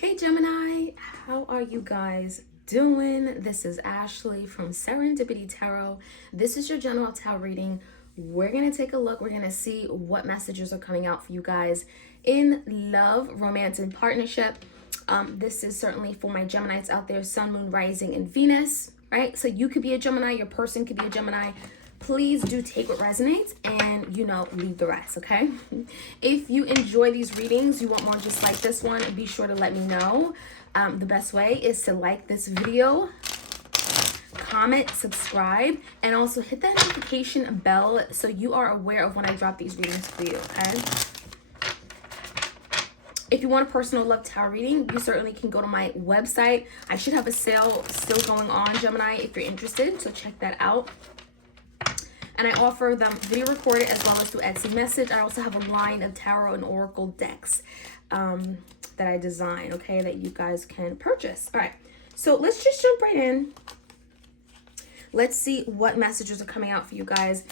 Hey Gemini, how are you guys doing? This is Ashley from Serendipity Tarot. This is your general tarot reading. We're going to take a look. We're going to see what messages are coming out for you guys in love, romance, and partnership. This is certainly for my Geminis out there, Sun, Moon, Rising, and Venus, right? So you could be a Gemini, your person could be a Gemini. Please do take what resonates and, leave the rest, okay? If you enjoy these readings, you want more just like this one, be sure to let me know. The best way is to like this video, comment, subscribe, and also hit that notification bell so you are aware of when I drop these readings for you, okay? If you want a personal love tarot reading, you certainly can go to my website. I should have a sale still going on, Gemini, if you're interested, so check that out. And I offer them video recorded as well as through Etsy message. I also have a line of tarot and oracle decks that I design, okay, that you guys can purchase. All right, so let's just jump right in. Let's see what messages are coming out for you guys.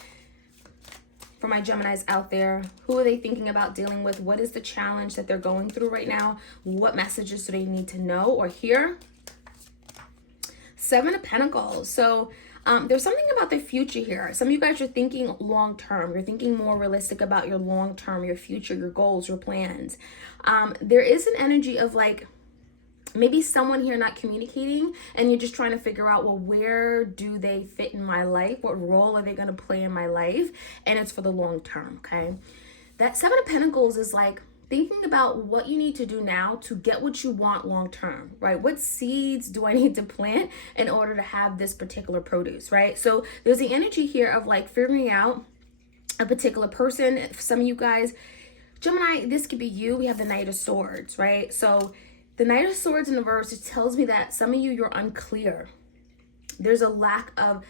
For my Geminis out there, who are they thinking about dealing with? What is the challenge that they're going through right now? What messages do they need to know or hear? Seven of Pentacles. So there's something about the future here. Some of you guys are thinking long term. You're thinking more realistic about your long term, your future, your goals, your plans. There is an energy of like maybe someone here not communicating and you're just trying to figure out, well, where do they fit in my life? What role are they going to play in my life? And it's for the long term, okay? That Seven of Pentacles is like thinking about what you need to do now to get what you want long term, right? What seeds do I need to plant in order to have this particular produce, right? So there's the energy here of like figuring out a particular person. Some of you guys, Gemini, this could be you. We have the Knight of Swords, right? So the Knight of Swords in the verse, it tells me that some of you, you're unclear. There's a lack of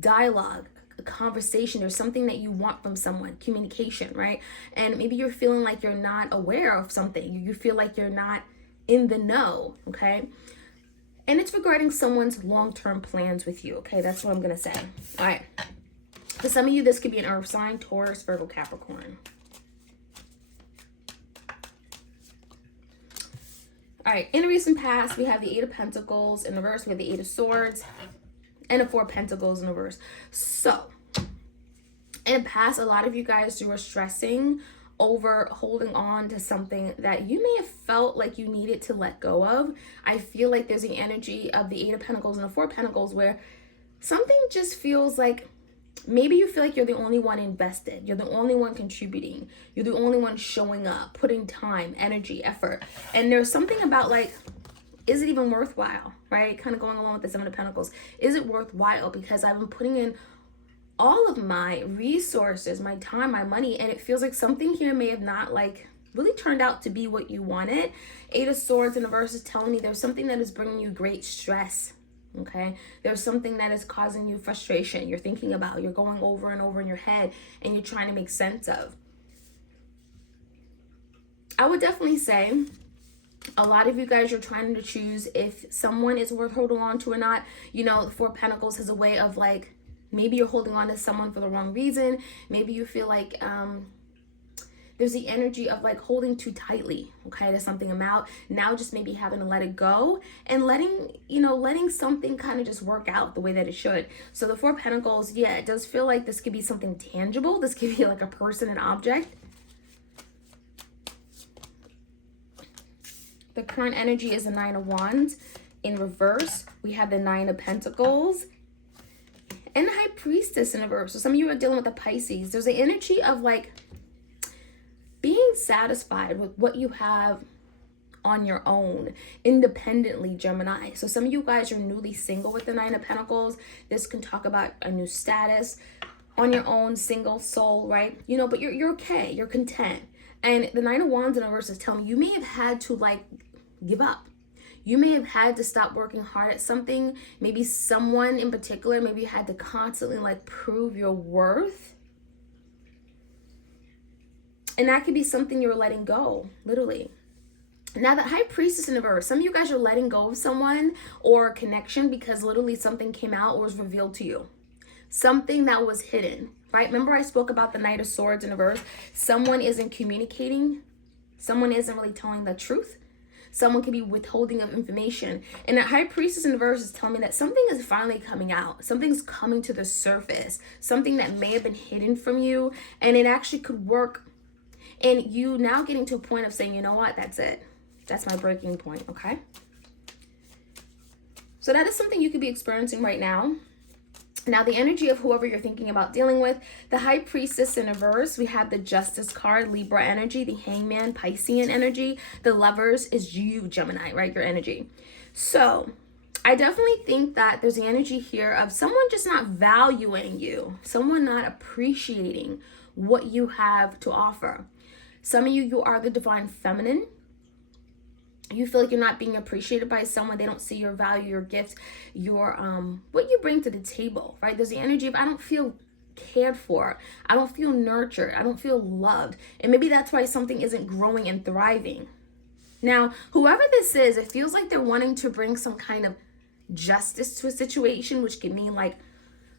dialogue, a conversation. There's something that you want from someone, communication, right? And maybe you're feeling like you're not aware of something. You feel like you're not in the know, okay? And it's regarding someone's long-term plans with you, okay? That's what I'm going to say. All right. For some of you, this could be an earth sign, Taurus, Virgo, Capricorn. All right, in the recent past, we have the Eight of Pentacles in the verse. We have the Eight of Swords and the Four of Pentacles in the verse. So, in the past, a lot of you guys were stressing over holding on to something that you may have felt like you needed to let go of. I feel like there's the energy of the Eight of Pentacles and the Four of Pentacles where something just feels like maybe you feel like you're the only one invested. You're the only one contributing. You're the only one showing up, putting time, energy, effort. And there's something about like, is it even worthwhile, right? Kind of going along with the Seven of Pentacles. Is it worthwhile? Because I've been putting in all of my resources, my time, my money, and it feels like something here may have not like really turned out to be what you wanted. Eight of Swords in the verse is telling me there's something that is bringing you great stress. Okay, there's something that is causing you frustration. You're thinking about, you're going over and over in your head and you're trying to make sense of. I would definitely say a lot of you guys are trying to choose if someone is worth holding on to or not. You know, the Four of Pentacles has a way of like, maybe you're holding on to someone for the wrong reason. Maybe you feel like there's the energy of like holding too tightly, okay, to something amount. Now just maybe having to let it go and letting something kind of just work out the way that it should. So the Four of Pentacles, yeah, it does feel like this could be something tangible. This could be like a person, an object. The current energy is the Nine of Wands. In reverse, we have the Nine of Pentacles and the High Priestess in reverse. So some of you are dealing with the Pisces. There's the energy of like being satisfied with what you have on your own, independently, Gemini. So some of you guys are newly single with the Nine of Pentacles. This can talk about a new status on your own, single soul, right? You know, but you're okay, you're content. And the Nine of Wands in reverse is telling me you may have had to like give up. You may have had to stop working hard at something. Maybe someone in particular, maybe you had to constantly like prove your worth. And that could be something you're letting go, literally. Now, the High Priestess in the verse, some of you guys are letting go of someone or a connection because literally something came out or was revealed to you. Something that was hidden, right? Remember I spoke about the Knight of Swords in the verse? Someone isn't communicating. Someone isn't really telling the truth. Someone could be withholding of information. And that High Priestess in the verse is telling me that something is finally coming out. Something's coming to the surface. Something that may have been hidden from you. And it actually could work. And you now getting to a point of saying, you know what, that's it. That's my breaking point, okay? So that is something you could be experiencing right now. Now, the energy of whoever you're thinking about dealing with, the High Priestess in reverse, we have the Justice card, Libra energy, the Hangman, Piscean energy, the Lovers is you, Gemini, right? Your energy. So I definitely think that there's the energy here of someone just not valuing you, someone not appreciating what you have to offer. Some of you are the divine feminine. You feel like you're not being appreciated by someone. They don't see your value, your gifts, your what you bring to the table, right? There's the energy of I don't feel cared for. I don't feel nurtured. I don't feel loved. And maybe that's why something isn't growing and thriving. Now, whoever this is, it feels like they're wanting to bring some kind of justice to a situation, which could mean like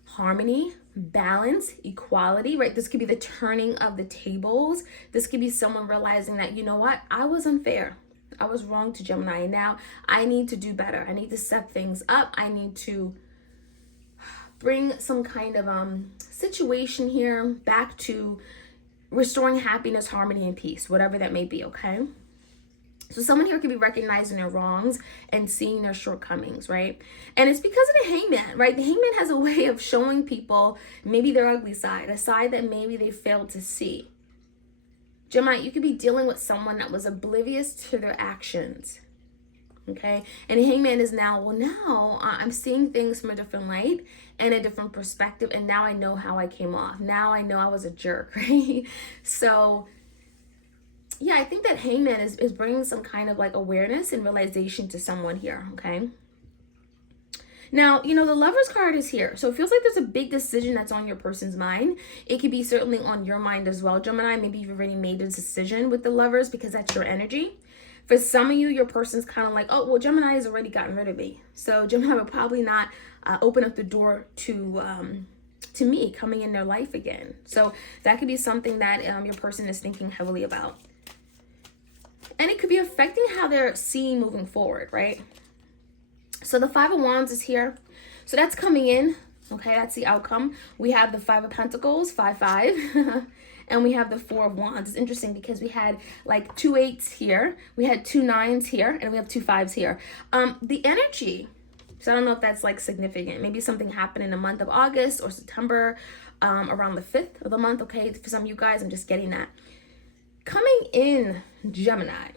harmony, balance, equality, right? This could be the turning of the tables. This could be someone realizing that, you know what, I was unfair. I was wrong to Gemini, and now I need to do better. I need to set things up. I need to bring some kind of situation here back to restoring happiness, harmony, and peace, whatever that may be, okay? So someone here could be recognizing their wrongs and seeing their shortcomings, right? And it's because of the Hangman, right? The Hangman has a way of showing people maybe their ugly side, a side that maybe they failed to see. Gemini, you could be dealing with someone that was oblivious to their actions, okay? And the Hangman is now, well, now I'm seeing things from a different light and a different perspective, and now I know how I came off. Now I know I was a jerk, right? So, yeah, I think that Hangman is bringing some kind of like awareness and realization to someone here, okay? Now, you know, the Lover's card is here. So it feels like there's a big decision that's on your person's mind. It could be certainly on your mind as well, Gemini. Maybe you've already made a decision with the Lovers because that's your energy. For some of you, your person's kind of like, oh, well, Gemini has already gotten rid of me. So Gemini would probably not open up the door to me coming in their life again. So that could be something that your person is thinking heavily about. And it could be affecting how they're seeing moving forward, right? So the Five of Wands is here. So that's coming in. Okay, that's the outcome. We have the Five of Pentacles, 5-5. And we have the Four of Wands. It's interesting because we had like 2 8s here. We had 2 9s here. And we have 2 5s here. The energy. So I don't know if that's like significant. Maybe something happened in the month of August or September, around the 5th of the month. Okay, for some of you guys, I'm just getting that. Coming in, Gemini,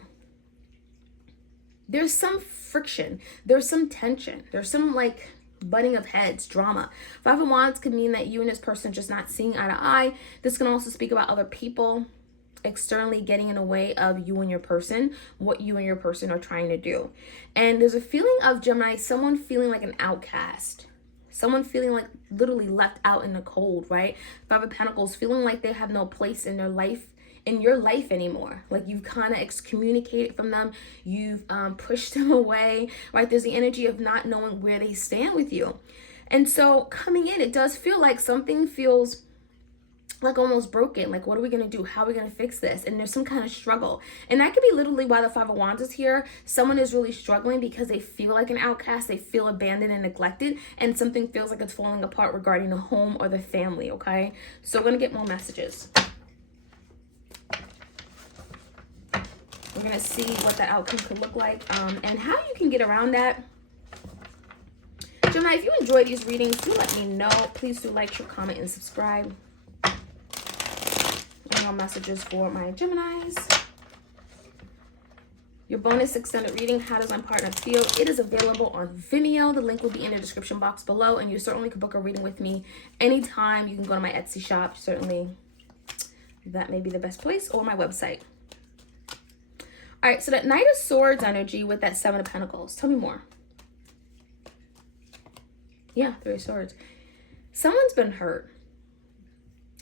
there's some friction, there's some tension, there's some like butting of heads, drama. Five of Wands could mean that you and this person are just not seeing eye to eye. This can also speak about other people externally getting in the way of you and your person, what you and your person are trying to do. And there's a feeling of Gemini, someone feeling like an outcast. Someone feeling like literally left out in the cold, right? Five of Pentacles, feeling like they have no place in their life, in your life anymore. Like you've kind of excommunicated from them. You've pushed them away, right? There's the energy of not knowing where they stand with you. And so coming in, it does feel like something feels like almost broken. Like, what are we going to do? How are we going to fix this? And there's some kind of struggle. And that could be literally why the Five of Wands is here. Someone is really struggling because they feel like an outcast. They feel abandoned and neglected. And something feels like it's falling apart regarding the home or the family, okay? So we're going to get more messages. We're going to see what that outcome could look like and how you can get around that. Gemini, if you enjoy these readings, do let me know. Please do like, share, comment, and subscribe. And more messages for my Geminis. Your bonus extended reading, How Does My Partner Feel? It is available on Vimeo. The link will be in the description box below. And you certainly can book a reading with me anytime. You can go to my Etsy shop. Certainly, that may be the best place, or my website. All right, so that Knight of Swords energy with that Seven of Pentacles. Tell me more. Yeah, Three of Swords. Someone's been hurt.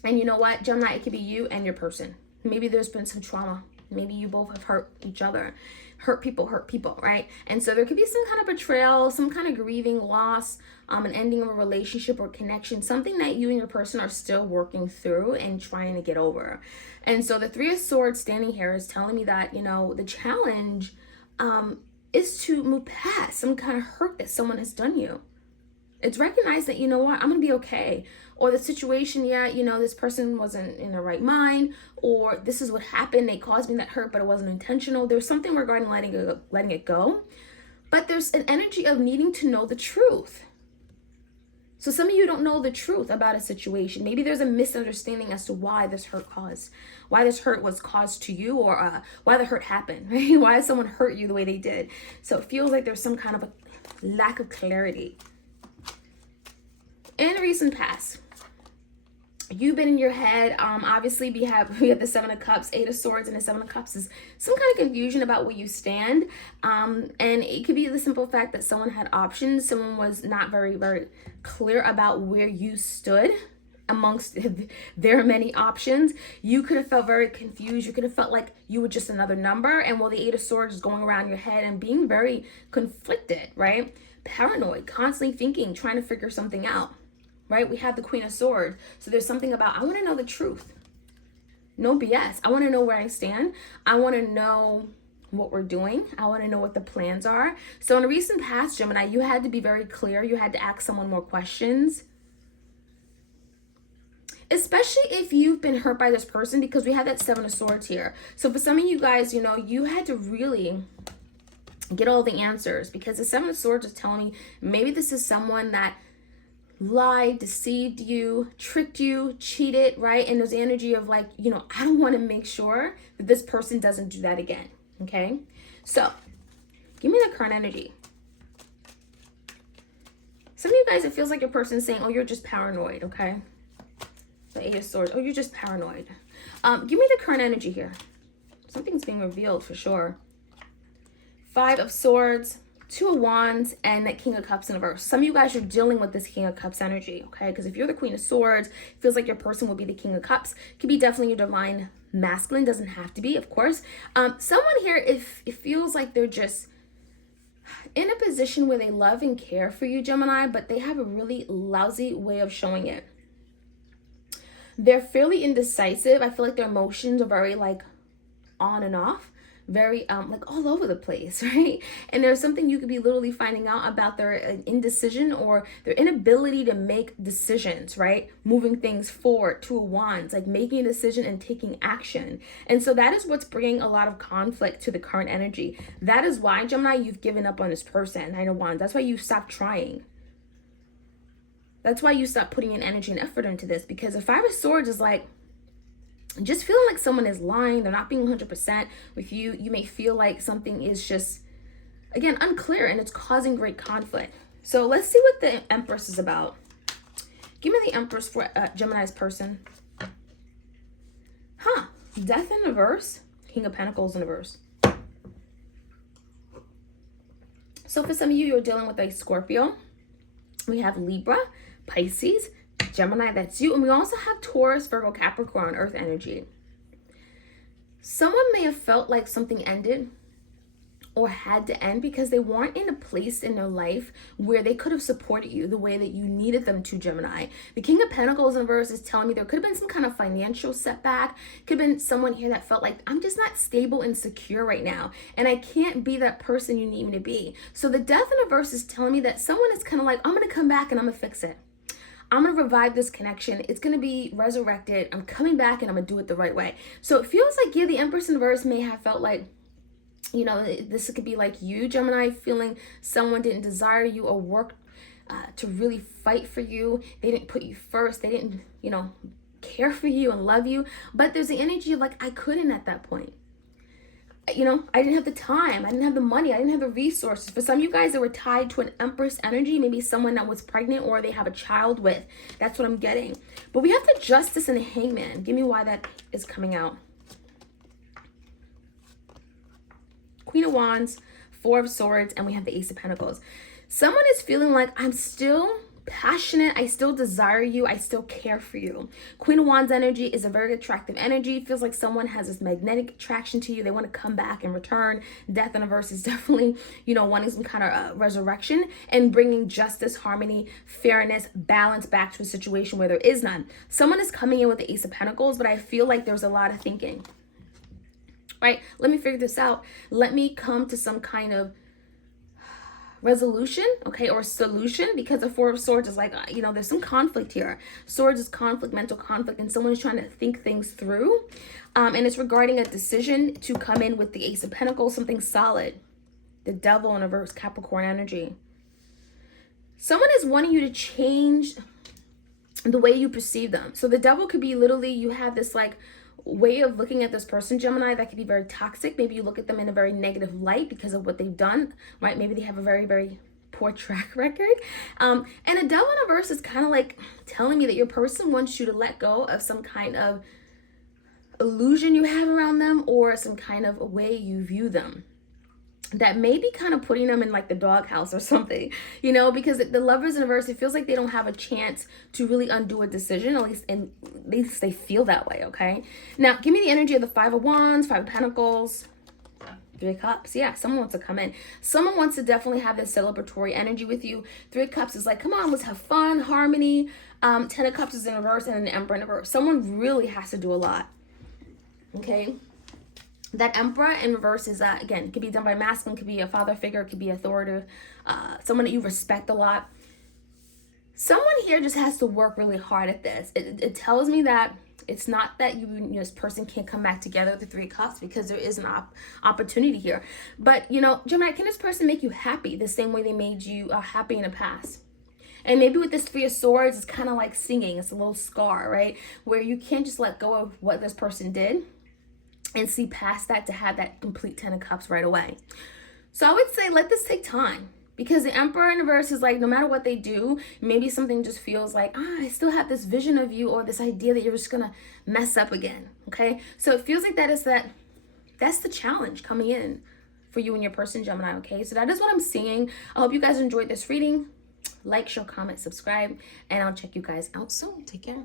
And you know what, Gemini, it could be you and your person. Maybe there's been some trauma. Maybe you both have hurt each other. Hurt people, right? And so there could be some kind of betrayal, some kind of grieving, loss, an ending of a relationship or connection, something that you and your person are still working through and trying to get over. And so the Three of Swords standing here is telling me that, you know, the challenge is to move past some kind of hurt that someone has done you. It's recognize that, you know what, I'm going to be okay. Or the situation, yeah, you know, this person wasn't in the right mind, or this is what happened. They caused me that hurt, but it wasn't intentional. There's something regarding letting it go. But there's an energy of needing to know the truth. So some of you don't know the truth about a situation. Maybe there's a misunderstanding as to why this hurt was caused to you, or why the hurt happened, right? Why someone hurt you the way they did. So it feels like there's some kind of a lack of clarity. In the recent past, you've been in your head. Obviously, we have the Seven of Cups, Eight of Swords, and the Seven of Cups is some kind of confusion about where you stand. And it could be the simple fact that someone had options. Someone was not very, very clear about where you stood amongst their many options. You could have felt very confused. You could have felt like you were just another number. And while the Eight of Swords is going around your head and being very conflicted, right? Paranoid, constantly thinking, trying to figure something out. Right? We have the Queen of Swords. So there's something about, I want to know the truth. No BS. I want to know where I stand. I want to know what we're doing. I want to know what the plans are. So in a recent past, Gemini, you had to be very clear. You had to ask someone more questions. Especially if you've been hurt by this person, because we have that Seven of Swords here. So for some of you guys, you know, you had to really get all the answers, because the Seven of Swords is telling me maybe this is someone that lied, deceived you, tricked you, cheated, right? And there's the energy of like, you know, I don't want to make sure that this person doesn't do that again, okay? So, give me the current energy. Some of you guys, it feels like your person's saying, oh, you're just paranoid, okay? The Eight of Swords, oh, you're just paranoid. Give me the current energy here. Something's being revealed for sure. Five of Swords, Two of Wands, and that King of Cups in reverse. Some of you guys are dealing with this King of Cups energy, okay? Because if you're the Queen of Swords, it feels like your person will be the King of Cups. It could be definitely your divine masculine. Doesn't have to be, of course. Someone here, if it feels like they're just in a position where they love and care for you, Gemini, but they have a really lousy way of showing it. They're fairly indecisive. I feel like their emotions are very like on and off. Very like all over the place, right? And there's something you could be literally finding out about their indecision or their inability to make decisions, right? Moving things forward. Two of Wands, like making a decision and taking action. And so that is what's bringing a lot of conflict to the current energy. That is why, Gemini, you've given up on this person. Nine of Wands. That's why you stopped trying. That's why you stopped putting in energy and effort into this, because the Five of Swords is like, just feeling like someone is lying, they're not being 100% with you. You may feel like something is just, again, unclear, and it's causing great conflict. So let's see what the Empress is about. Give me the Empress for Gemini's person. Death in reverse, King of Pentacles in reverse. So for some of you, you're dealing with a Scorpio. We have Libra, Pisces, Gemini, that's you. And we also have Taurus, Virgo, Capricorn, Earth energy. Someone may have felt like something ended or had to end because they weren't in a place in their life where they could have supported you the way that you needed them to, Gemini. The King of Pentacles in reverse is telling me there could have been some kind of financial setback. Could have been someone here that felt like, I'm just not stable and secure right now, and I can't be that person you need me to be. So the Death in reverse is telling me that someone is kind of like, I'm going to come back and I'm going to fix it. I'm going to revive this connection. It's going to be resurrected. I'm coming back and I'm going to do it the right way. So it feels like, yeah, the Empress in reverse may have felt like, you know, this could be like you, Gemini, feeling someone didn't desire you or work to really fight for you. They didn't put you first. They didn't, you know, care for you and love you. But there's the energy of like, I couldn't at that point. You know, I didn't have the time. I didn't have the money. I didn't have the resources. For some of you guys that were tied to an Empress energy, maybe someone that was pregnant or they have a child with. That's what I'm getting. But we have the Justice and the Hangman. Give me why that is coming out. Queen of Wands, Four of Swords, and we have the Ace of Pentacles. Someone is feeling like, I'm still passionate, I still desire you, I still care for you. Queen of Wands energy is a very attractive energy. It feels like someone has this magnetic attraction to you. They want to come back and return. Death in reverse is definitely, you know, wanting some kind of resurrection and bringing justice, harmony, fairness, balance back to a situation where there is none. Someone is coming in with the Ace of Pentacles, but I feel like there's a lot of thinking. right? Let me figure this out. Let me come to some kind of resolution, okay, or solution, because the Four of Swords is like, there's some conflict here. Swords is conflict, mental conflict, and someone is trying to think things through. And it's regarding a decision to come in with the Ace of Pentacles, something solid. The Devil in reverse, Capricorn energy. Someone is wanting you to change the way you perceive them. So the Devil could be literally, you have this like way of looking at this person, Gemini, that could be very toxic. Maybe you look at them in a very negative light because of what they've done, right? Maybe they have a very, very poor track record. And a Devil in reverse is kind of like telling me that your person wants you to let go of some kind of illusion you have around them, or some kind of a way you view them that may be kind of putting them in like the doghouse or something, because the Lovers in reverse, it feels like they don't have a chance to really undo a decision, at least they feel that way, okay? Now, give me the energy of the Five of Wands, Five of Pentacles, Three of Cups. Yeah, someone wants to come in. Someone wants to definitely have this celebratory energy with you. Three of Cups is like, come on, let's have fun, harmony. Ten of Cups is in reverse, and then the Emperor in reverse. Someone really has to do a lot, okay? That Emperor in reverse is, again, could be done by masculine, could be a father figure, could be authoritative, someone that you respect a lot. Someone here just has to work really hard at this. It tells me that it's not that this person can't come back together with the Three of Cups, because there is an opportunity here. But, Gemini, can this person make you happy the same way they made you happy in the past? And maybe with this Three of Swords, it's kind of like singing. It's a little scar, right? Where you can't just let go of what this person did and see past that to have that complete Ten of Cups right away. So I would say let this take time, because the Emperor in reverse is like, no matter what they do, maybe something just feels like, I still have this vision of you, or this idea that you're just gonna mess up again, okay? So it feels like that's the challenge coming in for you and your person, Gemini, okay? So that is what I'm seeing. I hope you guys enjoyed this reading. Like, share, comment, subscribe, and I'll check you guys out soon. Take care.